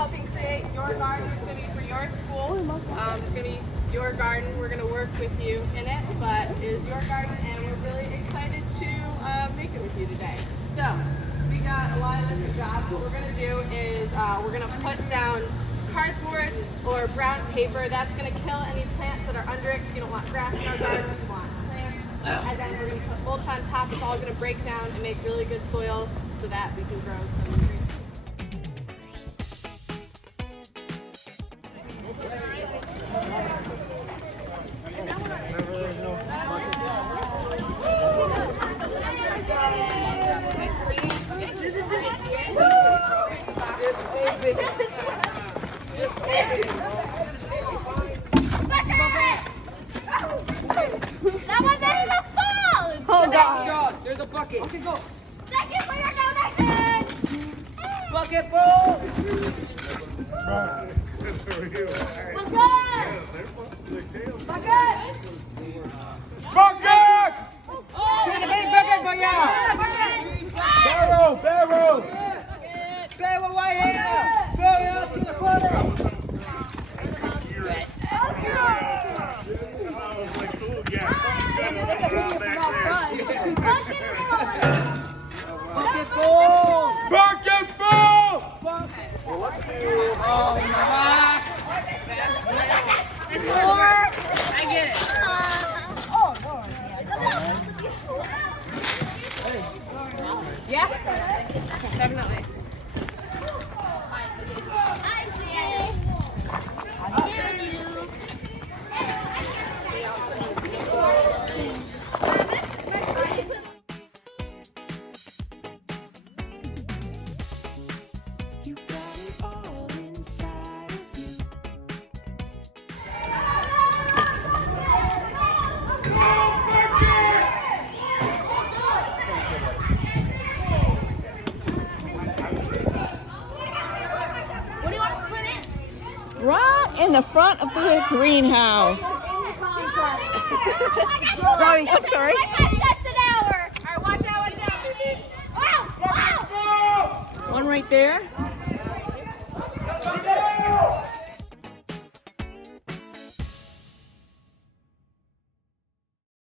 helping create your garden. It's going to be for your school. It's going to be your garden. We're going to work with you in it, but it is your garden, and we're really excited to make it with you today. So we got a lot of different jobs. What we're going to do is we're going to put down cardboard or brown paper. That's going to kill any plants that are under it, because you don't want grass in our garden, you want plants. And then we're going to put mulch on top. It's all going to break down and make really good soil so that we can grow some trees. That one didn't even fall! Hold on. There's a bucket. Okay, go. Thank you for your donation! Bucket full! Bucket! Bucket! Bucket! There's a big bucket for you! Barrel! Barrel! Barrel right here! Fill it up to the corner! Bucket full! Bucket full! Well, let's do, my There's more! I get it. Yeah? Definitely. I see. Here with you. You got it all inside of you. What do you want us to put in? Right in the front of the greenhouse. Sorry, I'm sorry. That's an hour. All right, watch out, watch out. Oh! One right there.